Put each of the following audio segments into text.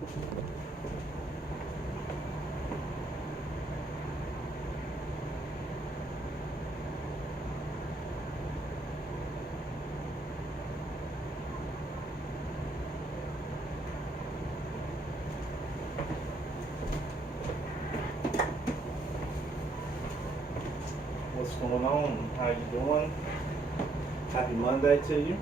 What's going on? How you doing? Happy Monday to you.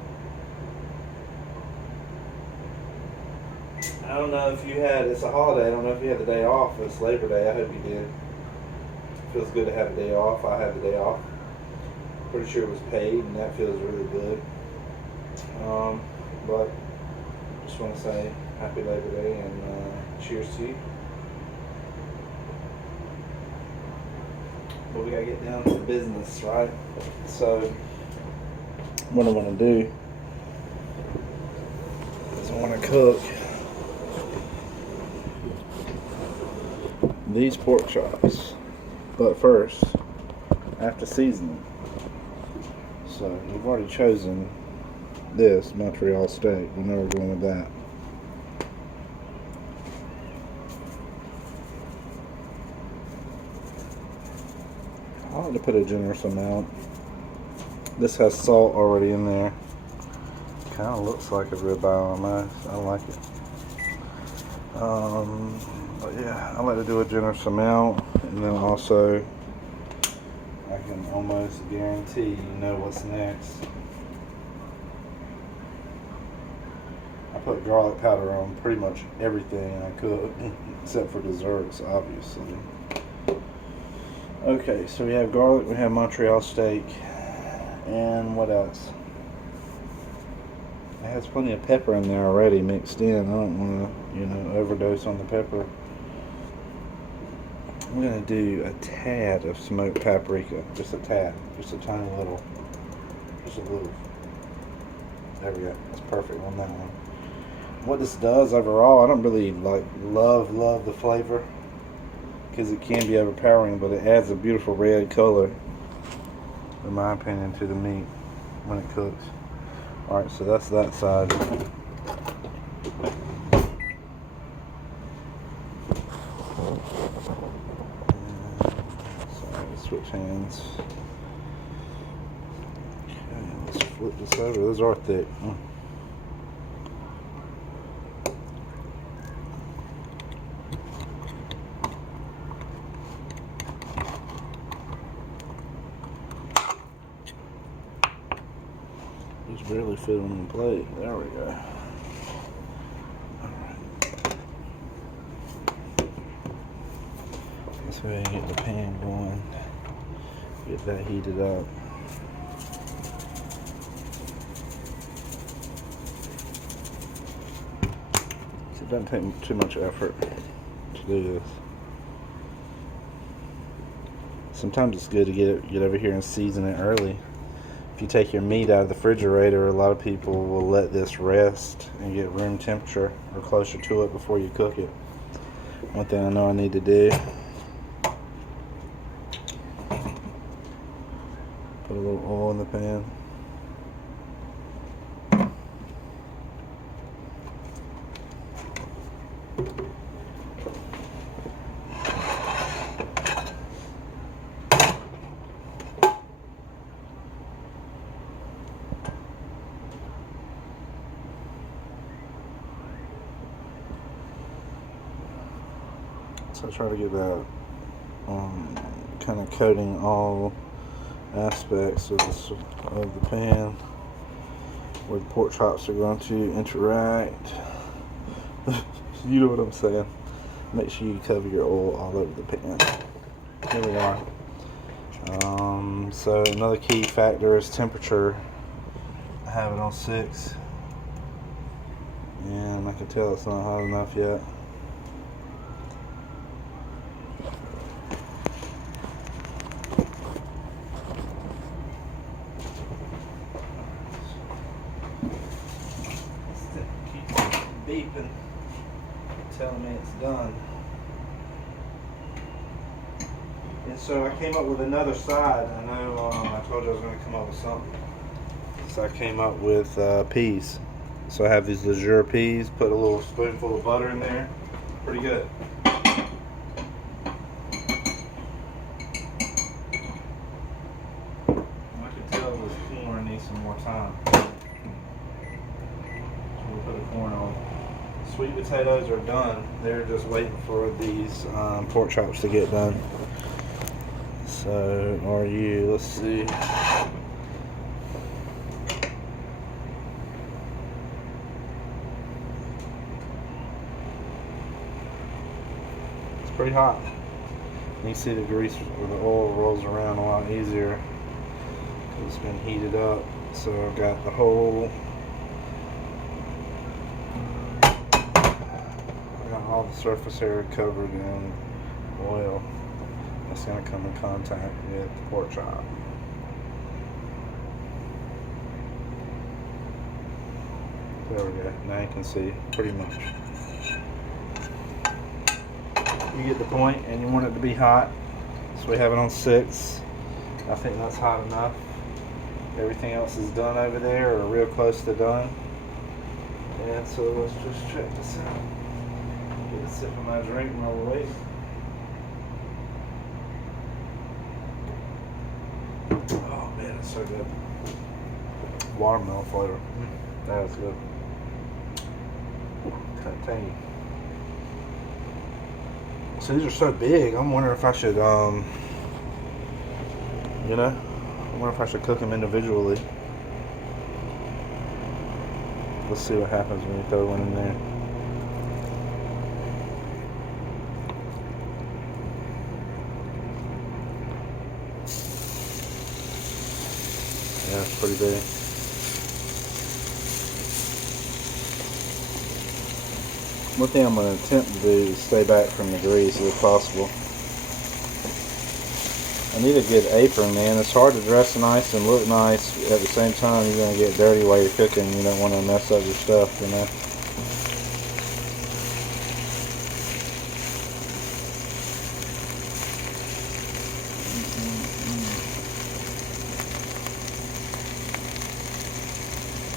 I don't know if you had, it's a holiday, I don't know if you had the day off. It's Labor Day, I hope you did. Feels good to have a day off. I had the day off. Pretty sure it was paid, and that feels really good. But just want to say happy Labor Day and cheers to you. But we gotta get down to business, right? So what I want to do is I want to cook these pork chops, but first I have to season them. So you've already chosen this Montreal steak. We know we're going with that. I like to put a generous amount. This has salt already in there. Kind of looks like a ribeye almost. I like it. But yeah, I like to do a generous amount, and then also I can almost guarantee you know what's next. I put garlic powder on pretty much everything I cook, except for desserts, obviously. Okay, so we have garlic, we have Montreal steak, and what else? It has plenty of pepper in there already mixed in. I don't want to, overdose on the pepper. I'm going to do a tad of smoked paprika, just a tad, just a tiny little, just a little. There we go, that's perfect on that one. What this does overall, I don't really love the flavor, because it can be overpowering, but it adds a beautiful red color, in my opinion, to the meat when it cooks. Alright, so that's that side. Sorry, switch hands. Okay, let's flip this over. Those are thick. Just barely fit on the plate. There we go. Alright. Let's go ahead and get the pan going. Get that heated up. So it doesn't take too much effort to do this. Sometimes it's good to get over here and season it early. If you take your meat out of the refrigerator, a lot of people will let this rest and get room temperature or closer to it before you cook it. One thing I know I need to do, put a little oil in the pan. So I try to get that kind of coating all aspects of the pan where the pork chops are going to interact. You know what I'm saying. Make sure you cover your oil all over the pan. Here we are. So another key factor is temperature. I have it on 6, and I can tell it's not hot enough yet. Beeping, telling me it's done. And so I came up with another side. I know I told you I was going to come up with something. So I came up with peas. So I have these leisure peas. Put a little spoonful of butter in there. Pretty good. I can tell this corn needs some more time. So we'll put the corn on. Sweet potatoes are done. They're just waiting for these pork chops to get done. So are you? Let's see. It's pretty hot. You can see the grease or the oil rolls around a lot easier because it's been heated up. So I've got the whole. All the surface area covered in oil. That's going to come in contact with the pork chop. There we go. Now you can see pretty much. You get the point, and you want it to be hot. So we have it on 6. I think that's hot enough. Everything else is done over there, or real close to done. And so let's just check this out. Get a sip of my drink while we're waiting. Oh man, it's so good. Watermelon flavor. That is good. Kind of tangy. So these are so big. I'm wondering if I should, I wonder if I should cook them individually. Let's see what happens when you throw one in there. Yeah, it's pretty big. One thing I'm going to attempt to do is stay back from the grease if possible. I need a good apron, man. It's hard to dress nice and look nice. At the same time, you're going to get dirty while you're cooking. You don't want to mess up your stuff, you know.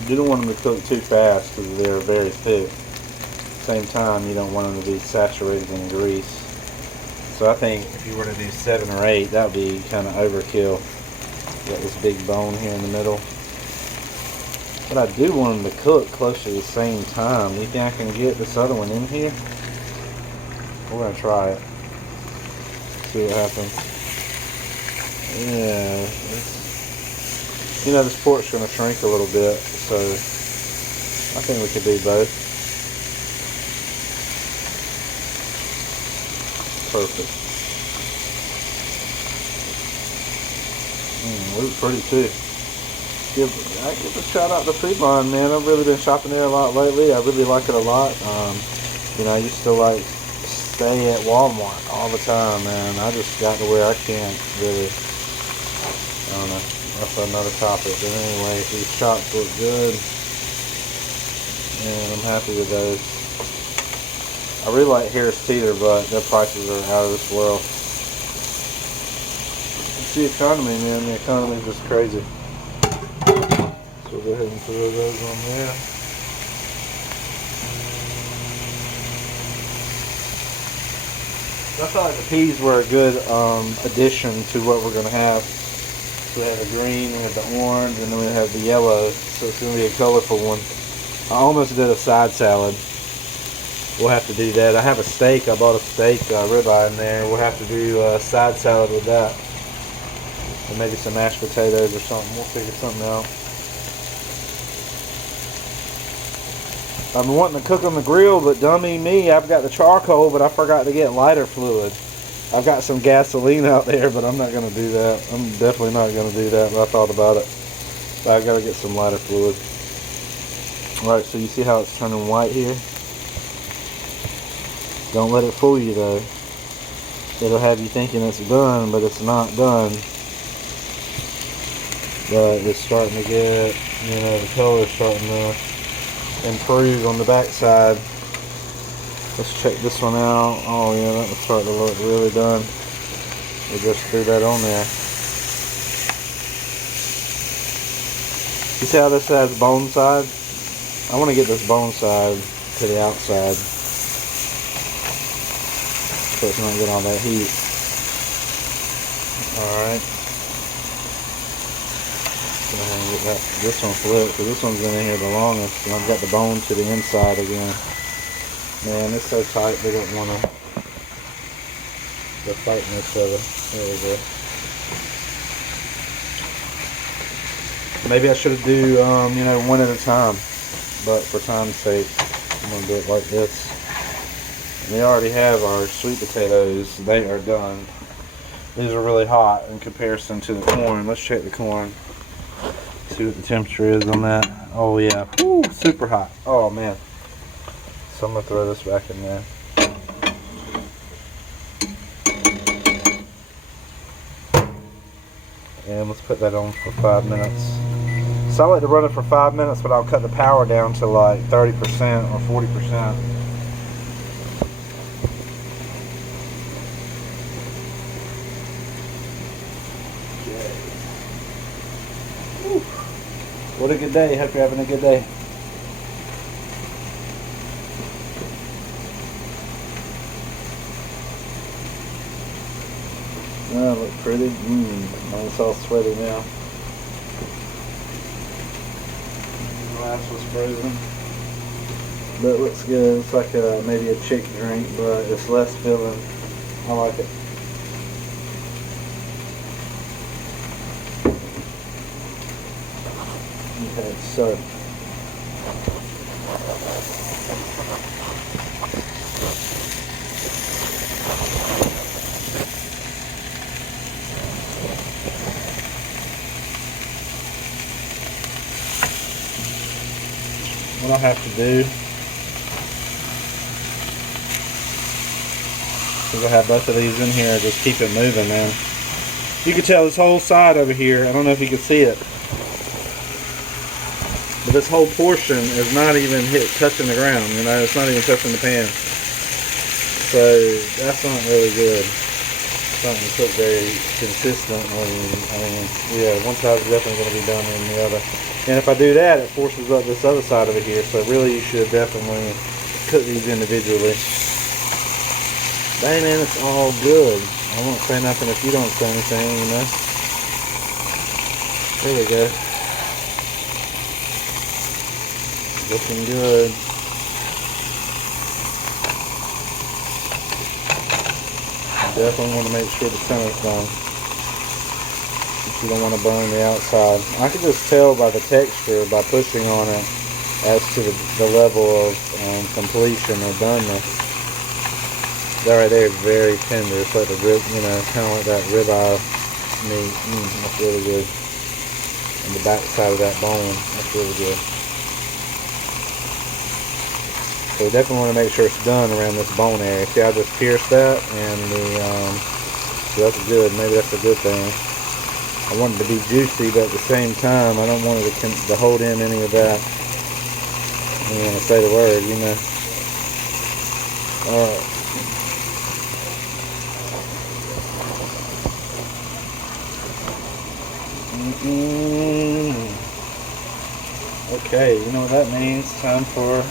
You don't want them to cook too fast because they're very thick. At the same time, you don't want them to be saturated in grease. So I think if you were to do 7 or 8, that would be kind of overkill. Got this big bone here in the middle. But I do want them to cook close to the same time. You think I can get this other one in here? We're going to try it. See what happens. Yeah. This pork's going to shrink a little bit, so I think we could do both. Perfect. Looks pretty too. I give a shout out to Food Line, man. I've really been shopping there a lot lately. I really like it a lot. I used to stay at Walmart all the time, man. I just got to where I can't really. I don't know. That's another topic. But anyway, these chops look good, and I'm happy with those. I really like Harris Teeter, but their prices are out of this world. It's the economy, man. The economy is just crazy. So we'll go ahead and throw those on there. I thought the peas were a good addition to what we're going to have. So we have the green, we have the orange, and then we have the yellow. So it's going to be a colorful one. I almost did a side salad. We'll have to do that. I have a steak. I bought a steak ribeye in there. We'll have to do a side salad with that. Or maybe some mashed potatoes or something. We'll figure something out. I've been wanting to cook on the grill, but dummy me, I've got the charcoal, but I forgot to get lighter fluid. I've got some gasoline out there, but I'm not going to do that. I'm definitely not going to do that, but I thought about it. But I've got to get some lighter fluid. Alright, so you see how it's turning white here? Don't let it fool you though. It'll have you thinking it's done, but it's not done. But it's starting to get, the color's starting to improve on the back side. Let's check this one out. Oh yeah, that was starting to look really done. We just threw that on there. You see how this has bone side? I want to get this bone side to the outside so it's not getting all that heat. Alright. Go ahead and get this one flipped, because this one's been in here the longest, and I've got the bone to the inside again. Man, it's so tight they don't want to. They're fighting each other. There we go. Maybe I should do, you know, one at a time. But for time's sake, I'm going to do it like this. And we already have our sweet potatoes. They are done. These are really hot in comparison to the corn. Let's check the corn. See what the temperature is on that. Oh yeah. Woo, super hot. Oh man. So I'm going to throw this back in there. And let's put that on for 5 minutes. So I like to run it for 5 minutes, but I'll cut the power down to like 30% or 40%. What a good day. Hope you're having a good day. Oh, look pretty. Mine's all sweaty now. The glass was frozen. But it looks good. It's like maybe a chick drink, but it's less filling. I like it. Okay, so what I have to do, because I have both of these in here, just keep it moving, man. You can tell this whole side over here, I don't know if you can see it, but this whole portion is not even touching the ground, you know, it's not even touching the pan. So that's not really good. Something to cook very consistently. I mean, yeah, one side's definitely going to be done than the other. And if I do that, it forces up this other side over here. So really, you should definitely cook these individually. Dang, man, it's all good. I won't say nothing if you don't say anything, you know. There we go. Looking good. Definitely want to make sure the center's done. You don't want to burn the outside. I can just tell by the texture, by pushing on it, as to the level of completion or doneness. That right there is very tender. It's like the rib, you know, kind of like that ribeye meat. That's really good. And the back side of that bone, that's really good. So we definitely want to make sure it's done around this bone area. See, I just pierced that, and so that's good. Maybe that's a good thing. I want it to be juicy, but at the same time, I don't want it to hold in any of that. I'm going to say the word, you know. Alright. Okay, you know what that means. Time for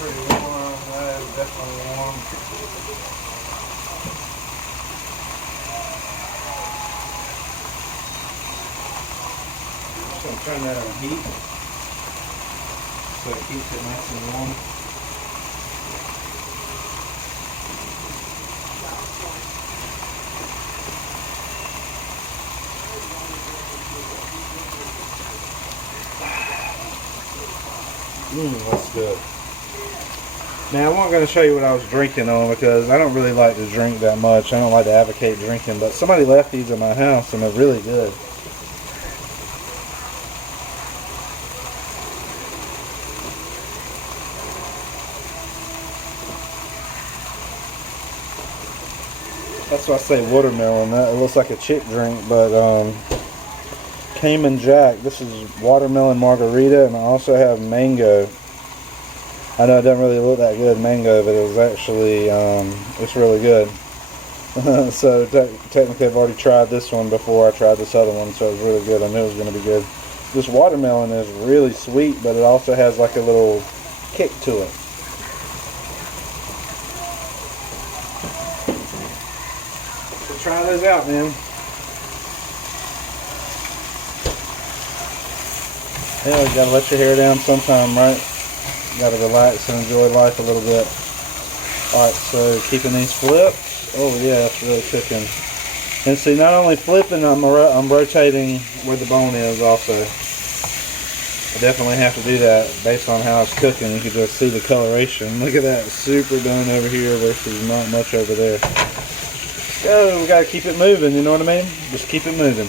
pretty warm. That is definitely warm. Just going to turn that on heat so it keeps it nice and warm. That's good. Now, I wasn't going to show you what I was drinking on because I don't really like to drink that much. I don't like to advocate drinking, but somebody left these at my house and they're really good. That's why I say watermelon. It looks like a chick drink, but Cayman Jack. This is watermelon margarita, and I also have mango. I know it doesn't really look that good, mango, but it was actually, it's really good. So technically I've already tried this one before I tried this other one, so it was really good. I knew it was going to be good. This watermelon is really sweet, but it also has like a little kick to it. So try those out, man. Yeah, you gotta let your hair down sometime, right? You gotta relax and enjoy life a little bit. Alright, so keeping these flipped. Oh yeah, that's really cooking. And see, not only flipping, I'm rotating where the bone is also. I definitely have to do that based on how it's cooking. You can just see the coloration. Look at that, super done over here versus not much over there. So we gotta keep it moving, you know what I mean? Just keep it moving.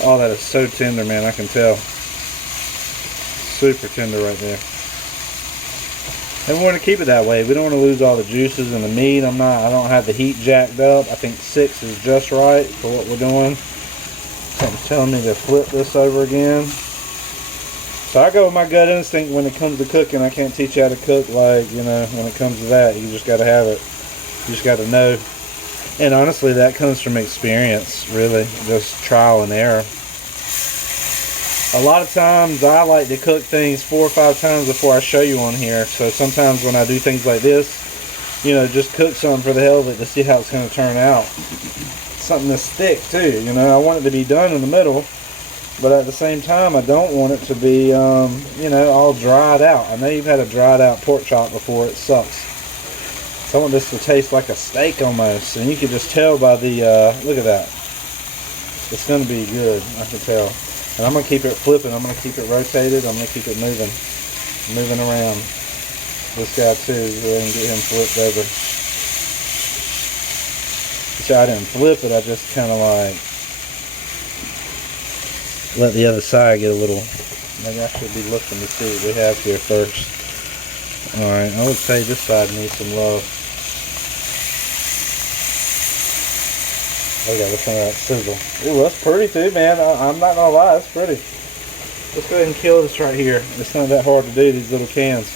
Oh, that is so tender, man, I can tell. Super tender right there. And we want to keep it that way. We don't want to lose all the juices in the meat. I don't have the heat jacked up. I think 6 is just right for what we're doing. Something's telling me to flip this over again. So I go with my gut instinct when it comes to cooking. I can't teach you how to cook, like, you know, when it comes to that. You just got to have it. You just got to know. And honestly, that comes from experience, really. Just trial and error. A lot of times I like to cook things 4 or 5 times before I show you on here. So sometimes when I do things like this, you know, just cook something for the hell of it to see how it's going to turn out. Something that's thick too, you know. I want it to be done in the middle, but at the same time I don't want it to be, you know, all dried out. I know you've had a dried out pork chop before. It sucks. So I want this to taste like a steak almost. And you can just tell by the, look at that. It's going to be good, I can tell. And I'm going to keep it flipping. I'm going to keep it rotated. I'm going to keep it moving around. This guy too, go ahead and get him flipped over. Which I didn't flip it, I just kind of like let the other side get a little, maybe I should be looking to see what we have here first. Alright, I would say this side needs some love. Oh yeah, listen to that sizzle. Ooh, that's pretty too, man. I'm not gonna lie, it's pretty. Let's go ahead and kill this right here. It's not that hard to do, these little cans.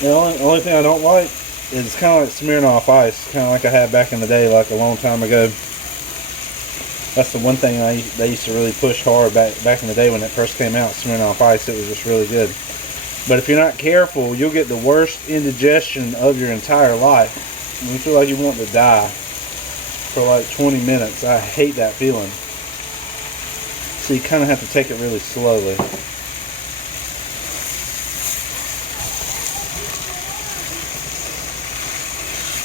The only thing I don't like is it's kind of like Smirnoff Ice, kind of like I had back in the day, like a long time ago. That's the one thing they used to really push hard back in the day when it first came out. Smirnoff Ice, it was just really good. But if you're not careful, you'll get the worst indigestion of your entire life. You feel like you want to die for like 20 minutes. I hate that feeling. So you kind of have to take it really slowly.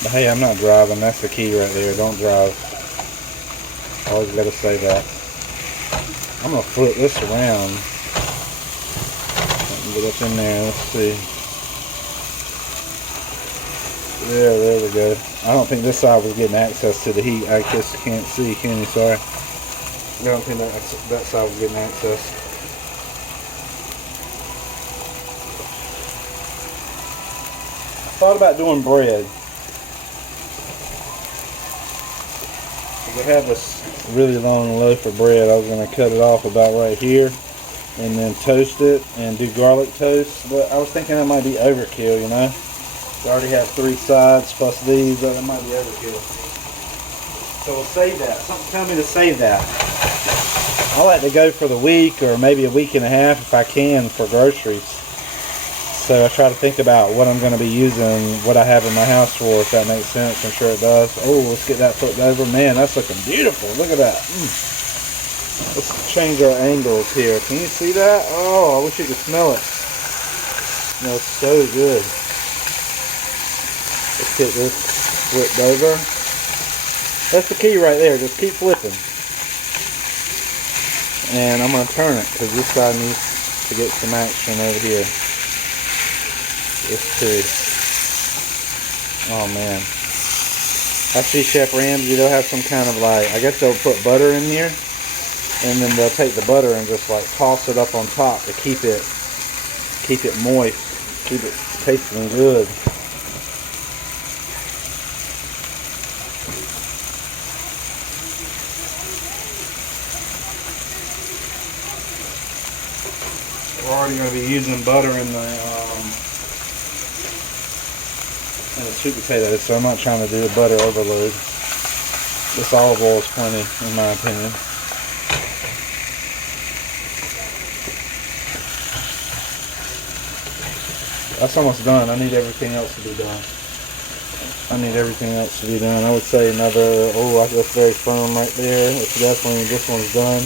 But hey, I'm not driving. That's the key right there. Don't drive. Always got to say that. I'm going to flip this around. Get up in there, let's see. There we go. I don't think this side was getting access to the heat. I just can't see, can you? Sorry. I don't think that side was getting access. I thought about doing bread. I have this really long loaf of bread. I was going to cut it off about right here and then toast it and do garlic toast, but I was thinking that might be overkill, you know. I already have 3 sides plus these, but that might be overkill. So we'll save that. Something tell me to save that. I like to go for the week or maybe a week and a half if I can for groceries. So I try to think about what I'm going to be using, what I have in my house for, if that makes sense. I'm sure it does. Oh, let's get that flipped over. Man, that's looking beautiful. Look at that. Let's change our angles here. Can you see that? Oh, I wish you could smell it. Smells so good. Let's get this flipped over. That's the key right there. Just keep flipping. And I'm going to turn it because this side needs to get some action over here. This too. Oh man. I see Chef Ramsay, they'll have some kind of like, I guess they'll put butter in here. And then they'll take the butter and just like toss it up on top to keep it moist, keep it tasting good. we're already going to be using butter in the sweet potatoes, so I'm not trying to do a butter overload. This olive oil is plenty, in my opinion. That's almost done. I need everything else to be done. I would say another, that's very firm right there. It's definitely, this one's done.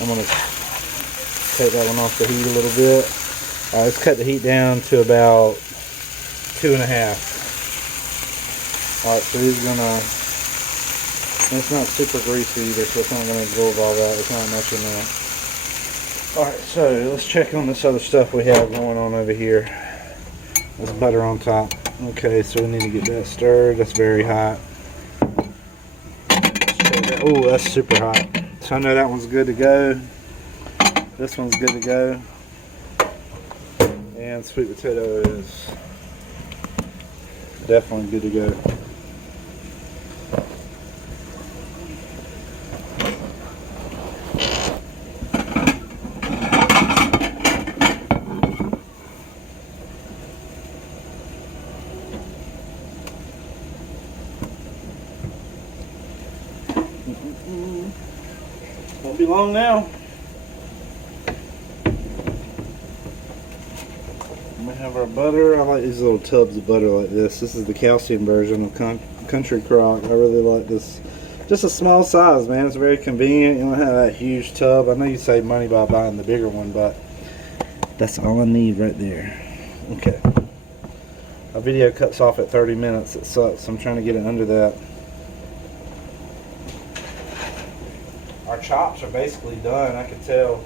I'm going to take that one off the heat a little bit. Let's cut the heat down to about 2.5. Alright, so he's going to, it's not super greasy either, so it's not going to absorb all that. There's not much in there. Alright, so let's check on this other stuff we have going on over here. There's butter on top. Okay, so we need to get that stirred. That's very hot. Oh, that's super hot. So I know that one's good to go. This one's good to go. And sweet potato is definitely good to go. Won't be long now. We have our butter. I like these little tubs of butter like this. This is the calcium version of Country Crock. I really like this. Just a small size, man. It's very convenient. You don't have that huge tub. I know you save money by buying the bigger one, but that's all I need right there. Okay. Our video cuts off at 30 minutes. It sucks. I'm trying to get it under that. Our chops are basically done, I can tell.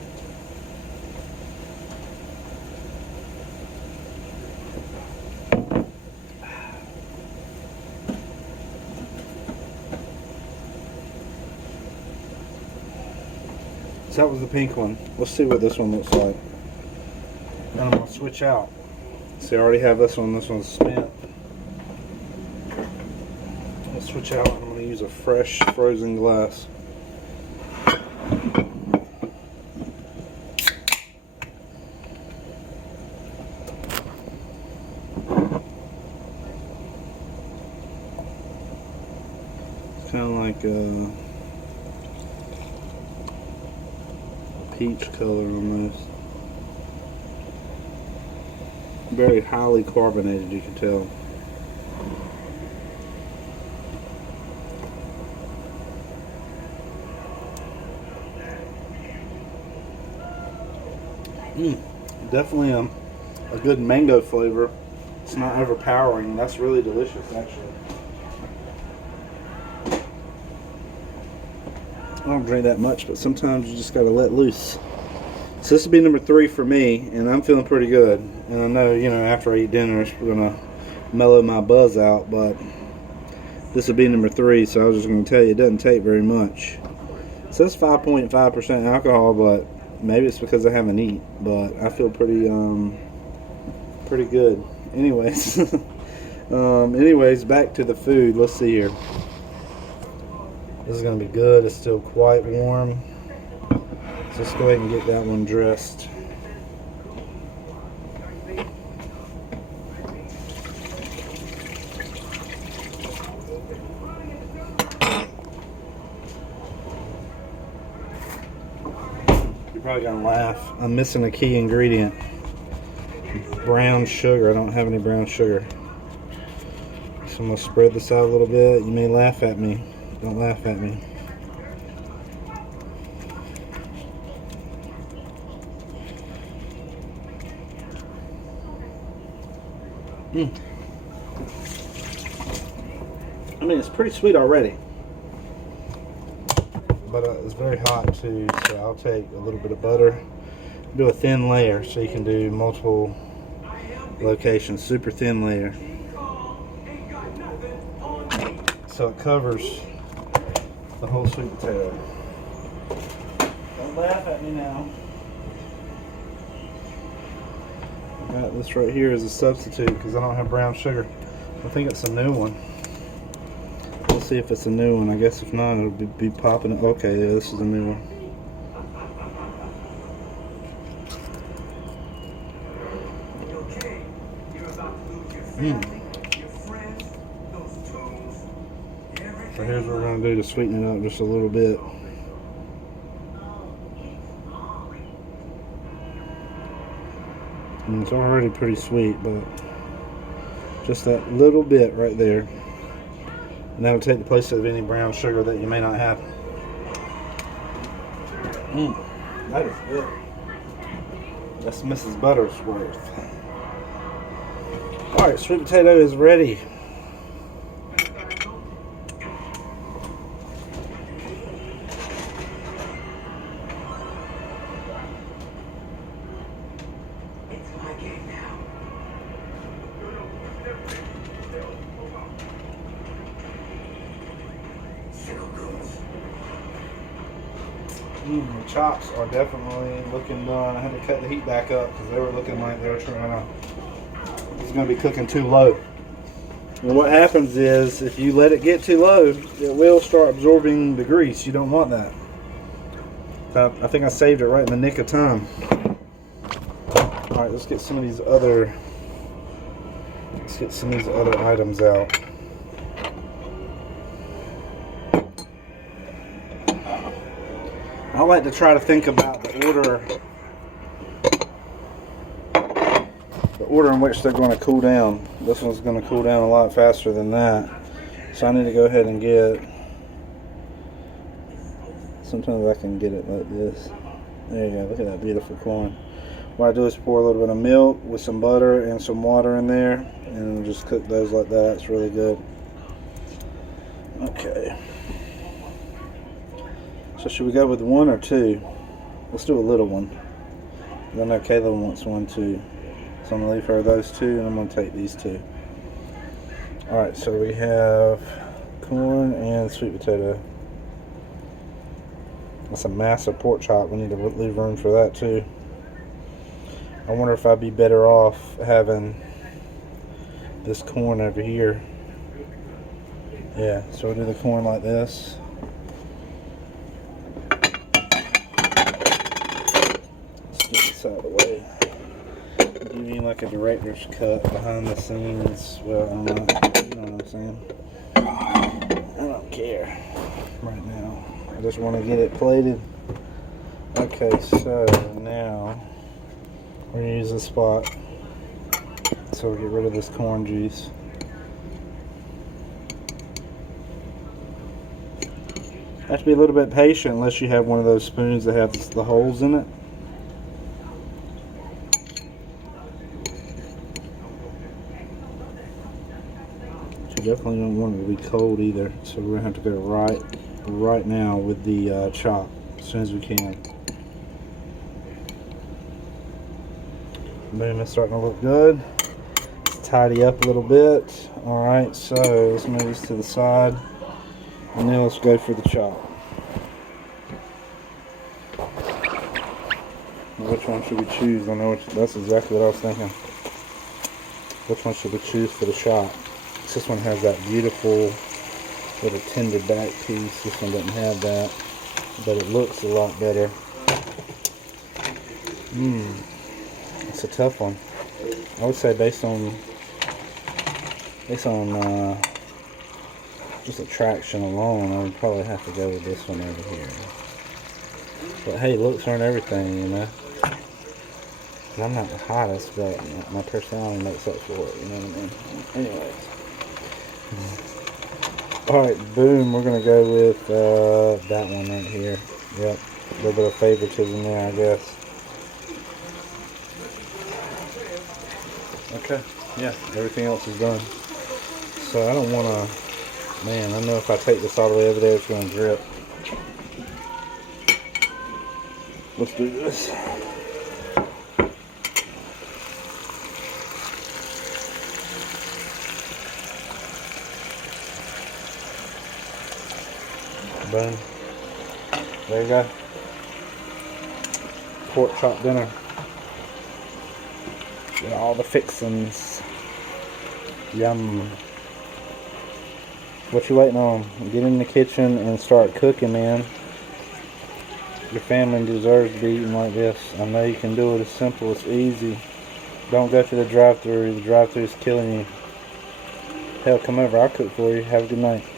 So that was the pink one. Let's see what this one looks like. And I'm going to switch out. See, I already have this one. This one's spent. Let's switch out. I'm going to use a fresh frozen glass. Kind of like a peach color almost. Very highly carbonated, you can tell. Definitely a good mango flavor. It's not overpowering. That's really delicious, actually. I don't drink that much, but sometimes you just gotta let loose. So this will be number 3 for me, and I'm feeling pretty good. And I know, after I eat dinner, it's gonna mellow my buzz out, but this will be number 3, so I was just gonna tell you it doesn't take very much. So it's 5.5% alcohol, but maybe it's because I haven't eaten, but I feel pretty good. Anyways, back to the food. Let's see here. This is going to be good. It's still quite warm. So let's go ahead and get that one dressed. You're probably going to laugh. I'm missing a key ingredient. Brown sugar. I don't have any brown sugar. So I'm going to spread this out a little bit. You may laugh at me. Don't laugh at me. I mean, it's pretty sweet already. But it's very hot too, so I'll take a little bit of butter. Do a thin layer so you can do multiple locations. Super thin layer. So it covers the whole sweet potato. Don't laugh at me now. I got this right here as a substitute because I don't have brown sugar. I think it's a new one. We'll see if it's a new one. I guess if not, it'll be popping. Okay, yeah, this is a new one. So here's what we're going to do to sweeten it up just a little bit. And it's already pretty sweet, but just that little bit right there. And that'll take the place of any brown sugar that you may not have. That is good. That's Mrs. Buttersworth. Alright, sweet potato is ready. The chops are definitely looking done. I had to cut the heat back up because they were looking like they were trying to. It's going to be cooking too low. And what happens is, if you let it get too low, it will start absorbing the grease. You don't want that. I think I saved it right in the nick of time. All right, let's get some of these other. Let's get some of these other items out. I like to try to think about the order in which they're going to cool down. This one's going to cool down a lot faster than that. So I need to go ahead and get, sometimes I can get it like this. There you go, look at that beautiful corn. What I do is pour a little bit of milk with some butter and some water in there, and just cook those like that. It's really good. Okay. So should we go with one or two? Let's do a little one. I know Kayla wants one too. So I'm going to leave her those two, and I'm going to take these two. Alright, so we have corn and sweet potato. That's a massive pork chop. We need to leave room for that too. I wonder if I'd be better off having this corn over here. Yeah, so we'll do the corn like this. Out of the way. Give you like a director's cut behind the scenes. Well, I don't know. You know what I'm saying? I don't care right now. I just want to get it plated. Okay, so now we're gonna use this spot. So we'll get rid of this corn juice. Have to be a little bit patient unless you have one of those spoons that have the holes in it. Definitely don't want it to be cold either, so we're gonna have to go right now with the chop as soon as we can. Boom, it's starting to look good. Let's tidy up a little bit. All right, so let's move this to the side, and then let's go for the chop. Which one should we choose? I know that's exactly what I was thinking. Which one should we choose for the chop? This one has that beautiful little tender back piece. This one doesn't have that, but it looks a lot better. It's a tough one. I would say based on just attraction alone, I would probably have to go with this one over here. But hey, looks aren't everything, you know. I'm not the hottest, but my personality makes up for it, you know what I mean? Anyways. Alright, boom, we're going to go with that one right here. Yep, a little bit of favoritism there, I guess. Okay, yeah, everything else is done. So I don't want to, man, I know if I take this all the way over there, it's going to drip. Let's do this. Boom. There you go. Pork chop dinner. Get all the fixings. Yum. What you waiting on? Get in the kitchen and start cooking, man. Your family deserves to be eating like this. I know you can do it. It's simple. It's easy. Don't go to the drive-thru. The drive-thru is killing you. Hell, come over. I'll cook for you. Have a good night.